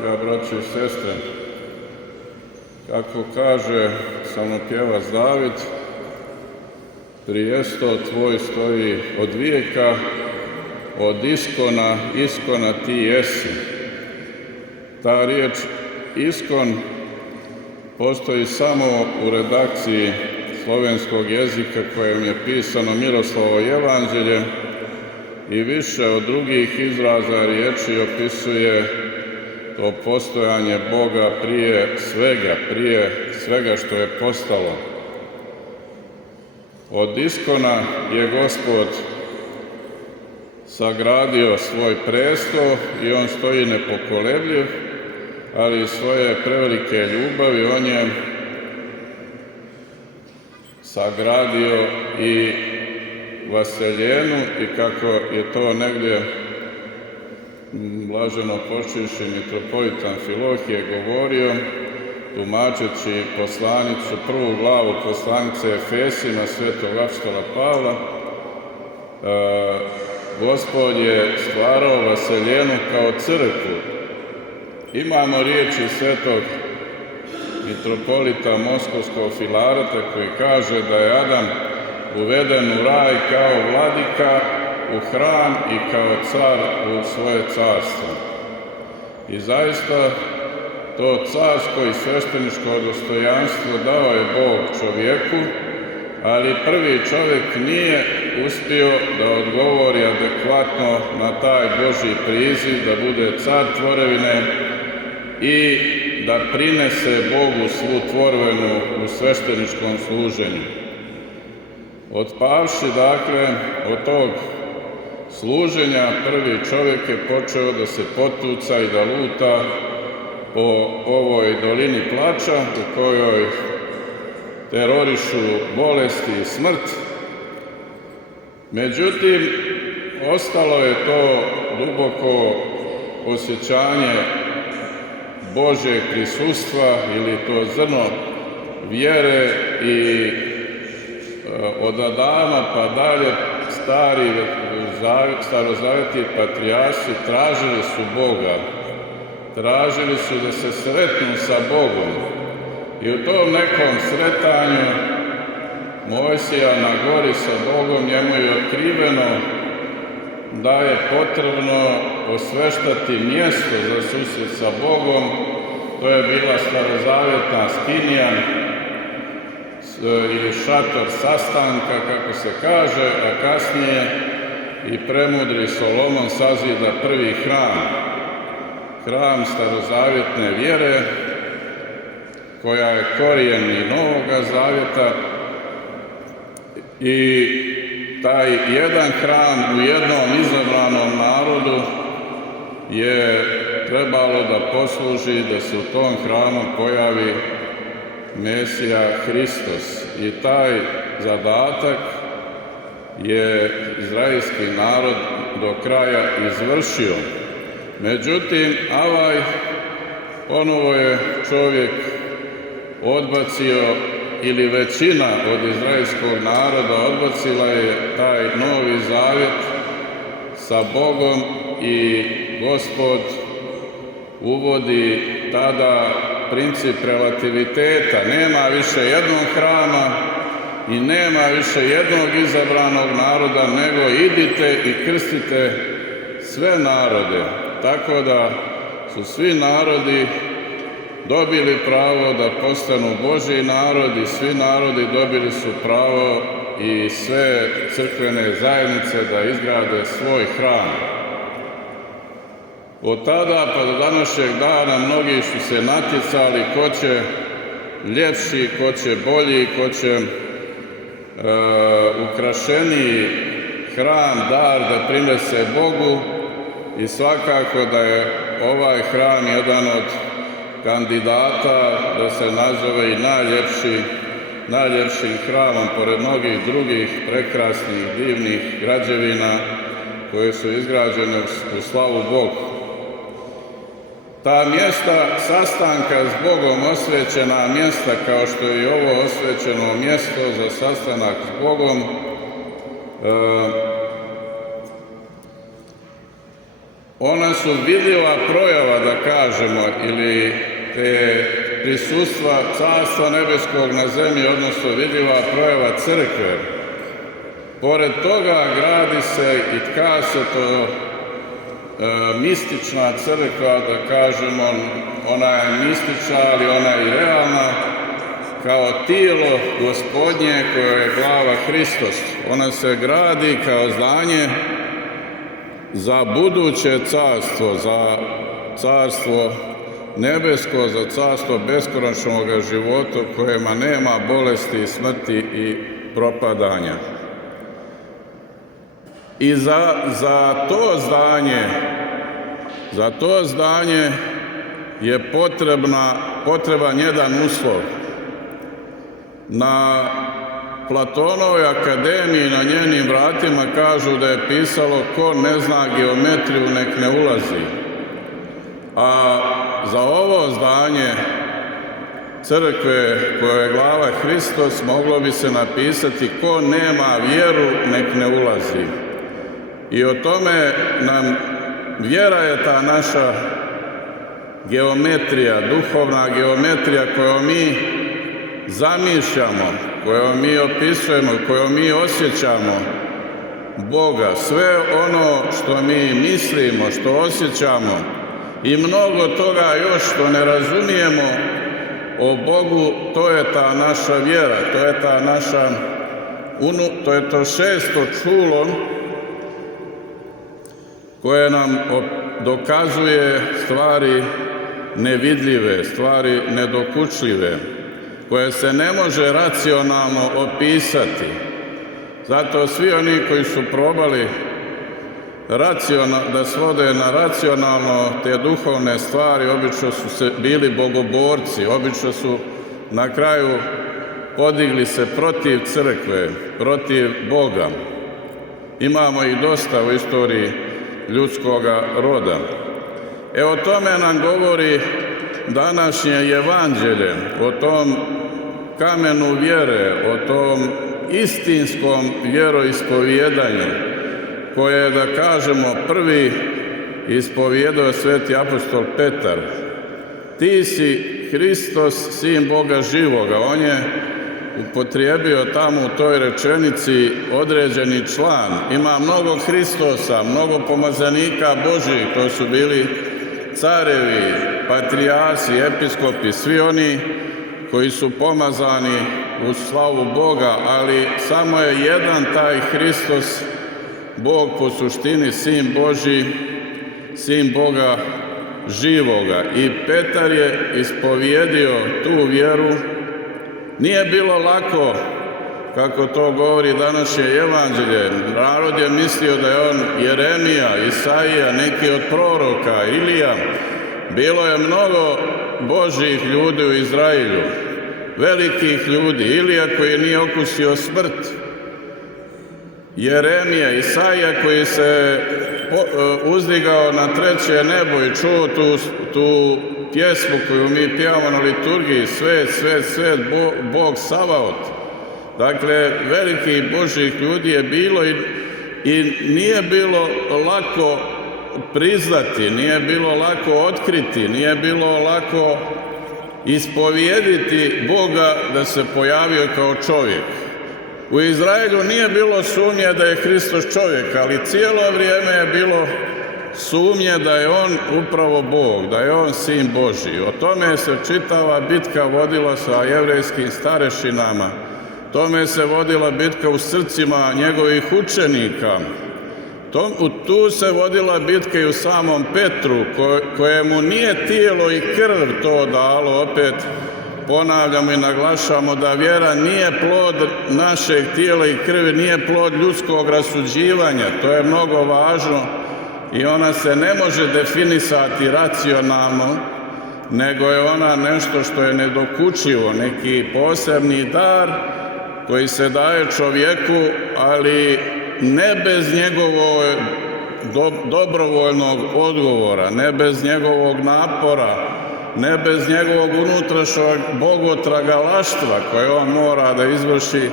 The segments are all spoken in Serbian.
Draga braćo i sestre, kako kaže psalmopjevac David, prijesto tvoj stoji od vijeka, od iskona ti jesi. Ta riječ iskon postoji samo u redakciji slovenskog jezika kojem je pisano Miroslavo evanđelje i više od drugih izraza riječi opisuje to postojanje Boga prije svega što je postalo. Od iskona je Gospod sagradio svoj presto i on stoji nepokolebljiv, ali svoje prevelike ljubavi on je sagradio i vaseljenu i kako je to negdje blaženo počivši mitropolita Amfilohije govorio, tumačeći poslanicu, prvu glavu poslanice Efesima svetog apostola Pavla, Gospod je stvarao vaseljenu kao crkvu. Imamo riječi svetog mitropolita Moskovskog Filareta koji kaže da je Adam uveden u raj kao vladika u hram i kao car u svoje carstvo. I zaista to carsko i svešteničko dostojanstvo dao je Bog čovjeku, ali prvi čovjek nije uspio da odgovori adekvatno na taj Božji priziv, da bude car tvorevine i da prinese Bogu svu tvorevinu u svešteničkom služenju. Otpavši, dakle, od tog služenja, prvi čovjek je počeo da se potuca i da luta po ovoj dolini plača u kojoj terorišu bolesti i smrt. Međutim, ostalo je to duboko osjećanje Božjeg prisustva ili to zrno vjere i od Adama pa dalje starozavetni patrijarsi tražili su Boga, tražili su da se sretnu sa Bogom i u tom nekom sretanju Mojsija na gori sa Bogom njemu je otkriveno da je potrebno osveštati mjesto za susret sa Bogom. To je bila starozavjetna skinija ili šator sastanka, kako se kaže, a kasnije i premudri Solomon sazida prvi hram starozavjetne vjere, koja je korijen i Novoga zavjeta, i taj jedan hram u jednom izabranom narodu je trebalo da posluži da se u tom hramu pojavi Mesija Hristos. I taj zadatak je izraelski narod do kraja izvršio. Međutim, ponovo je čovjek odbacio, ili većina od izraelskog naroda odbacila je taj novi zavjet sa Bogom i Gospod uvodi tada princip relativiteta. Nema više jednog hrama i nema više jednog izabranog naroda, nego idite i krstite sve narode. Tako da su svi narodi dobili pravo da postanu Božji narod i svi narodi dobili su pravo i sve crkvene zajednice da izgrade svoj hram. Od tada pa do današnjeg dana mnogi su se natjecali ko će ljepši, ko će bolji, ko će ukrašeniji hram, dar da prinese Bogu, i svakako da je ovaj hram jedan od kandidata da se nazove i najljepšim hramom pored mnogih drugih prekrasnih, divnih građevina koje su izgrađene u slavu Bogu. Ta mjesta sastanka s Bogom, osvećena mjesta kao što je i ovo osvećeno mjesto za sastanak s Bogom, ona su vidljiva projava, da kažem, kažemo, ili te prisustva Carstva nebeskog na zemlji, odnosno vidljiva projava crkve. Pored toga gradi se i tka se to mistična crkva, da kažemo, ona je mistična, ali ona je i realna, kao tijelo Gospodnje koje je glava Hristos. Ona se gradi kao zdanje za buduće carstvo, za carstvo nebesko, za carstvo beskonačnog života u kojima nema bolesti, smrti i propadanja. I za to zdanje je potreban jedan uslov. Na Platonovoj akademiji, na njenim vratima kažu da je pisalo ko ne zna geometriju nek ne ulazi. A za ovo zdanje crkve koje je glava Hristos moglo bi se napisati ko nema vjeru nek ne ulazi. I o tome nam vjera je ta naša geometrija, duhovna geometrija koju mi zamišljamo, koju mi opisujemo, koju mi osjećamo Boga. Sve ono što mi mislimo, što osjećamo i mnogo toga još što ne razumijemo o Bogu, to je ta naša vjera, to je ta naša, to je to šesto čulo koje nam dokazuje stvari nevidljive, stvari nedokučljive, koje se ne može racionalno opisati. Zato svi oni koji su probali da svode na racionalno te duhovne stvari, obično su se bili bogoborci, obično su na kraju podigli se protiv crkve, protiv Boga. Imamo ih dosta u istoriji ljudskoga roda. O tome nam govori današnje evanđelje, o tom kamenu vjere, o tom istinskom vjeroispovjedanju, koje je, da kažemo, prvi ispovjedao sveti apostol Petar. Ti si Hristos, sin Boga živoga. On je upotrijebio tamo u toj rečenici određeni član. Ima mnogo Hristosa, mnogo pomazanika Božjih, to su bili carevi, patrijarsi, episkopi, svi oni koji su pomazani u slavu Boga, ali samo je jedan taj Hristos, Bog po suštini, sin Božji, sin Boga živoga. I Petar je ispovjedio tu vjeru. Nije bilo lako, kako to govori današnje evanđelje. Narod je mislio da je on Jeremija, Isaija, neki od proroka, Ilija. Bilo je mnogo Božjih ljudi u Izraelju, velikih ljudi. Ilija koji nije okusio smrt, Jeremija, Isaija koji se uzdigao na treće nebo i čuo tu pjesmu koju mi pjevamo na liturgiji, svet, svet, svet, Bog Savaot. Dakle, velikih Božjih ljudi je bilo i nije bilo lako priznati, nije bilo lako otkriti, nije bilo lako ispovijediti Boga da se pojavio kao čovjek. U Izraelju nije bilo sumnje da je Hristos čovjek, ali cijelo vrijeme je bilo sumnje da je on upravo Bog, da je on sin Božji. O tome se čitava bitka vodila sa jevrejskim starešinama. Tome se vodila bitka u srcima njegovih učenika. Tu se vodila bitka i u samom Petru, kojemu nije tijelo i krv to dalo. Opet ponavljamo i naglašamo da vjera nije plod našeg tijela i krvi, nije plod ljudskog rasuđivanja. To je mnogo važno i ona se ne može definisati racionalno, nego je ona nešto što je nedokučivo, neki posebni dar koji se daje čovjeku, ali ne bez njegovog dobrovoljnog odgovora, ne bez njegovog napora, ne bez njegovog unutrašnjeg bogotragalaštva koje on mora da izvrši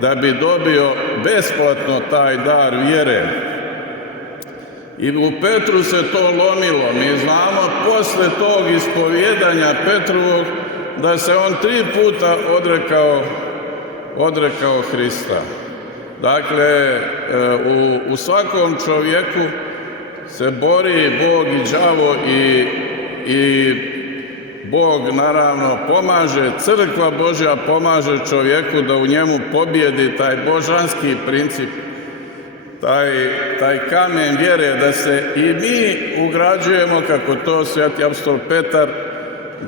da bi dobio besplatno taj dar vjere. I u Petru se to lomilo. Mi znamo posle tog ispovjedanja Petrovog da se on 3 puta odrekao Hrista. Dakle, u svakom čovjeku se bori Bog i đavo i Bog naravno pomaže, crkva Božja pomaže čovjeku da u njemu pobjedi taj božanski princip, taj kamen vjere, da se i mi ugrađujemo, kako to sveti apostol Petar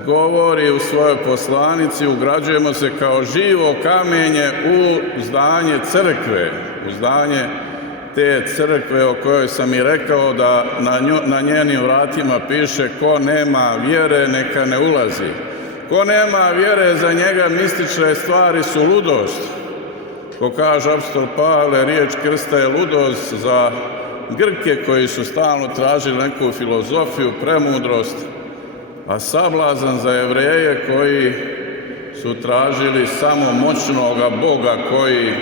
govori u svojoj poslanici, ugrađujemo se kao živo kamenje u zdanje crkve, u zdanje te crkve o kojoj sam i rekao da na njenim vratima piše ko nema vjere neka ne ulazi. Ko nema vjere za njega mistične stvari su ludost. Ko kaže apostol Pavle, riječ krsta je ludost za Grke koji su stalno tražili neku filozofiju, premudrost, a sablazan za Jevreje koji su tražili samo moćnoga Boga koji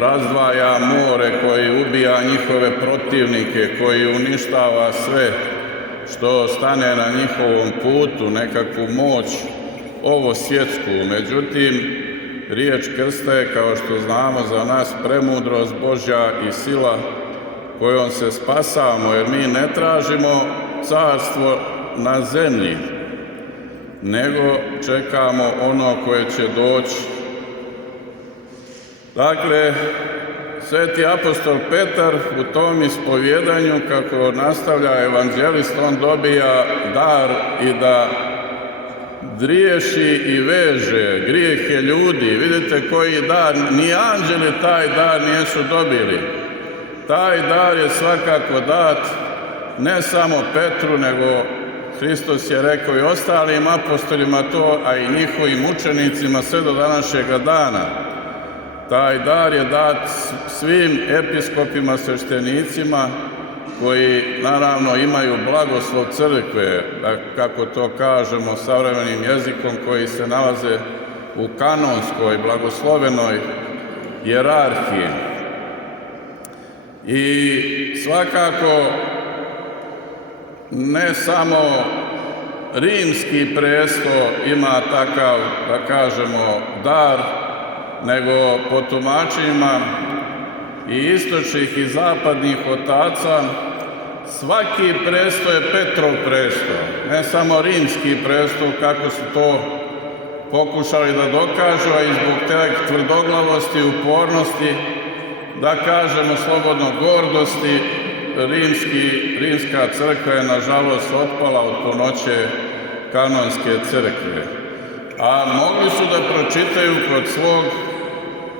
razdvaja more, koji ubija njihove protivnike, koji uništava sve što stane na njihovom putu, nekakvu moć ovo svjetsku. Međutim, riječ krsta je, kao što znamo, za nas premudrost Božja i sila kojom se spasamo, jer mi ne tražimo carstvo na zemlji, nego čekamo ono koje će doći. Dakle, sveti apostol Petar u tom ispovjedanju, kako nastavlja evanđelist, on dobija dar i da driješi i veže grijehe ljudi. Vidite koji dar, ni anđeli taj dar nisu dobili. Taj dar je svakako dat ne samo Petru, nego Hristos je rekao i ostalim apostolima to, a i njihovim učenicima sve do današnjega dana. Taj dar je dat svim episkopima, sveštenicima koji naravno imaju blagoslov crkve, kako to kažemo savremenim jezikom, koji se nalaze u kanonskoj, blagoslovenoj hijerarhiji. I svakako ne samo rimski presto ima takav, da kažemo, dar, nego po tumačenjima i istočnih i zapadnih otaca svaki presto je Petrov presto, ne samo rimski presto, kako su to pokušali da dokažu, a i zbog te tvrdoglavosti i upornosti, da kažemo slobodno gordosti, rimska crkva je nažalost otpala od ponoće kanonske crkve. A mogli su da pročitaju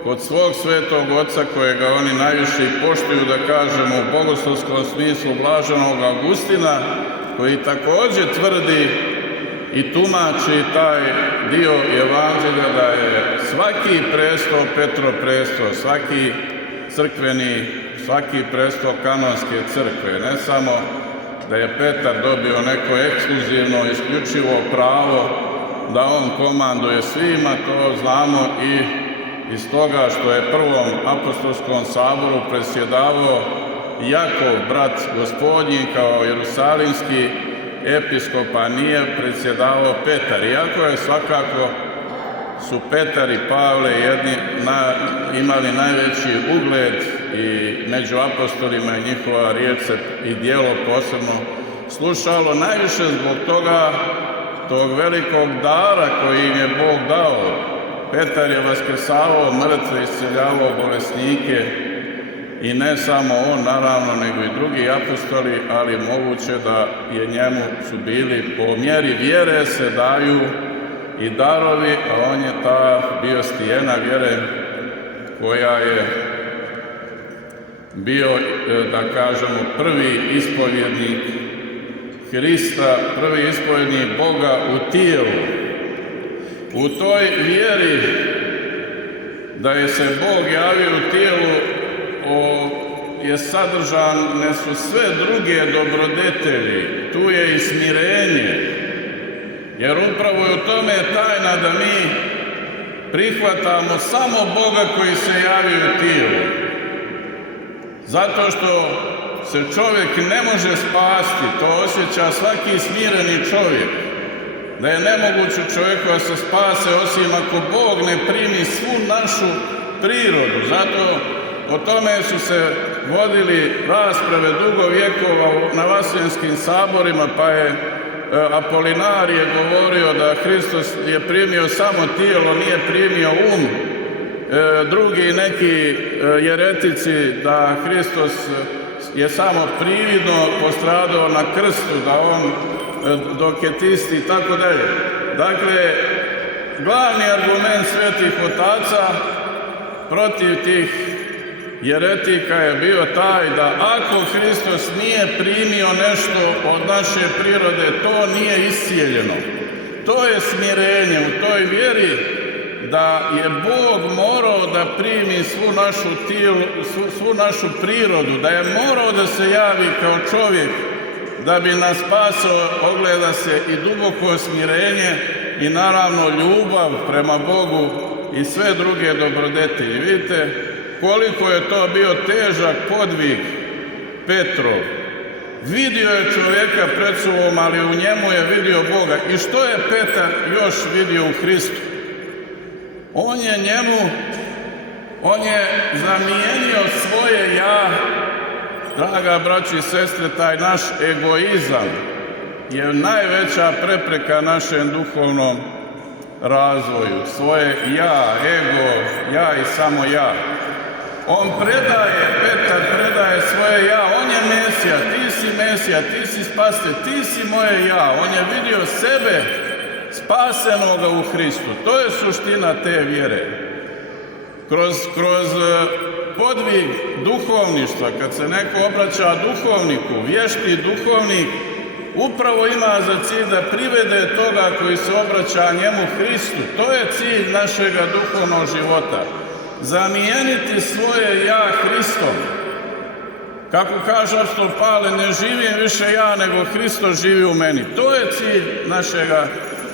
kod svog svetog oca, kojega oni najviše poštuju, da kažemo u bogoslovskom smislu, blaženog Augustina, koji također tvrdi i tumači taj dio evanđelja da je svaki presto Petrov presto, svaki presto kanonske crkve. Ne samo da je Petar dobio neko ekskluzivno, isključivo pravo da on komanduje svima, to znamo i iz toga što je prvom apostolskom saboru predsjedavao Jakov, brat gospodnji, kao jerusalimski episkop, a nije predsjedavao Petar. Iako je svakako su Petar i Pavle imali najveći ugled i među apostolima i njihova riječ se i djelo posebno slušalo, najviše zbog toga, tog velikog dara koji im je Bog dao. Petar je vaskrsavao mrtve, isceljavao bolesnike i ne samo on, naravno, nego i drugi apostoli, ali moguće da je njemu su bili po mjeri vjere se daju i darovi, a on je bio stijena vjere koja je bio, da kažemo, prvi ispovjednik Hrista, prvi ispovjednik Boga u tijelu. U toj vjeri da je se Bog javio u tijelu je sadržane su sve druge dobrodetelji, tu je i smirenje, jer upravo je u tome tajna da mi prihvatamo samo Boga koji se javi u tijelu. Zato što se čovjek ne može spasti, to osjeća svaki smireni čovjek, da je nemoguće čovjeku da se spase osim ako Bog ne primi svu našu prirodu. Zato o tome su se vodili rasprave dugo vjekova na Vasljenskim saborima, pa je Apolinarije govorio da Hristos je primio samo tijelo, nije primio um. Drugi neki jeretici da Hristos je samo prividno postradao na krstu, da on dok je tisti i tako dalje. Dakle, glavni argument svetih otaca protiv tih jeretika je bio taj da ako Hristos nije primio nešto od naše prirode, to nije iscijeljeno. To je smirenje u toj vjeri da je Bog morao da primi svu našu prirodu, da je morao da se javi kao čovjek da bi nas spasao. Ogleda se i duboko smirenje i naravno ljubav prema Bogu i sve druge dobrodetelje. Vidite koliko je to bio težak podvig Petrov. Vidio je čovjeka pred sobom, ali u njemu je vidio Boga. I što je Petar još vidio u Hristu? On je zamijenio svoje ja. Draga braći i sestre, taj naš egoizam je najveća prepreka našem duhovnom razvoju. Svoje ja, ego, ja i samo ja. Petar predaje svoje ja, on je Mesija, ti si spasitelj, ti si moje ja. On je vidio sebe spasenoga u Hristu. To je suština te vjere. Kroz podvig duhovništva, kad se neko obraća duhovniku, vješti duhovnik upravo ima za cilj da privede toga koji se obraća njemu Hristu. To je cilj našega duhovnog života. Zamijeniti svoje ja Hristom. Kako kaže apostol Pavle, ne živim više ja, nego Hristos živi u meni. To je cilj našega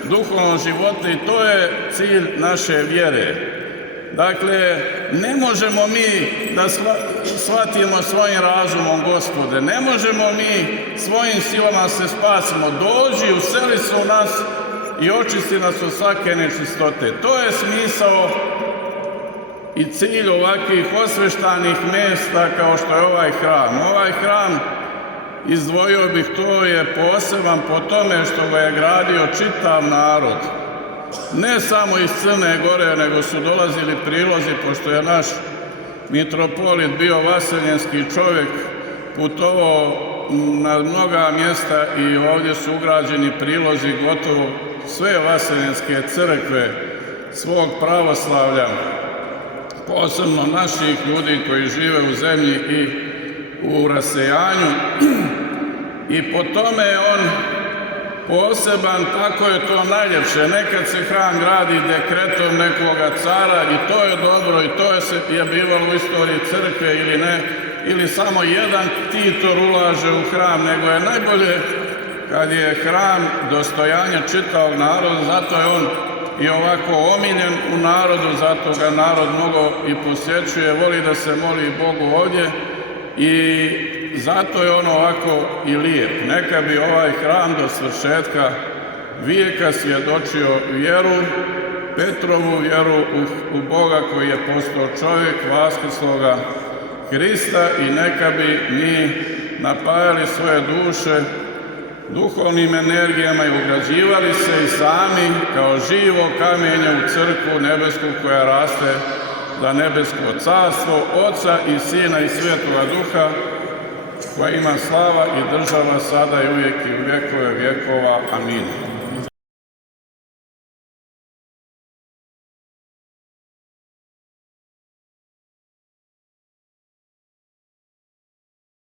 duhovnog života i to je cilj naše vjere. Dakle, ne možemo mi da shvatimo svojim razumom, Gospode, ne možemo mi svojim silama se spasimo. Dođi, useli se u nas i očisti nas od svake nečistote. To je smisao i cilj ovakvih osveštanih mjesta kao što je ovaj hram. Ovaj hram, izdvojio bih, to je poseban po tome što ga je gradio čitav narod. Ne samo iz Crne Gore, nego su dolazili prilozi, pošto je naš mitropolit bio vaseljenski čovjek, putovao na mnoga mjesta i ovdje su ugrađeni prilozi gotovo sve vaseljenske crkve svog pravoslavlja, posebno naših ljudi koji žive u zemlji i u rasejanju. I po tome je on poseban, tako je to najljepše. Nekad se hram gradi dekretom nekoga cara i to je dobro i to je bivalo u istoriji crkve ili ne, ili samo jedan ktitor ulaže u hram, nego je najbolje kad je hram dostojanje čitavog naroda, zato je on i ovako omiljen u narodu, zato ga narod mnogo i posjećuje, voli da se moli Bogu ovdje i zato je on ovako i lijep. Neka bi ovaj hram do svršetka vijeka svjedočio vjeru, Petrovu vjeru u Boga koji je postao čovjek, vaskrsloga Hrista, i neka bi mi napajali svoje duše duhovnim energijama i ugrađivali se i sami kao živo kamenje u crkvu nebesku koja raste za nebesko carstvo Oca i Sina i Svetoga Duha, koja ima slava i država sada i uvijek i u vjekove vjekova. Amin.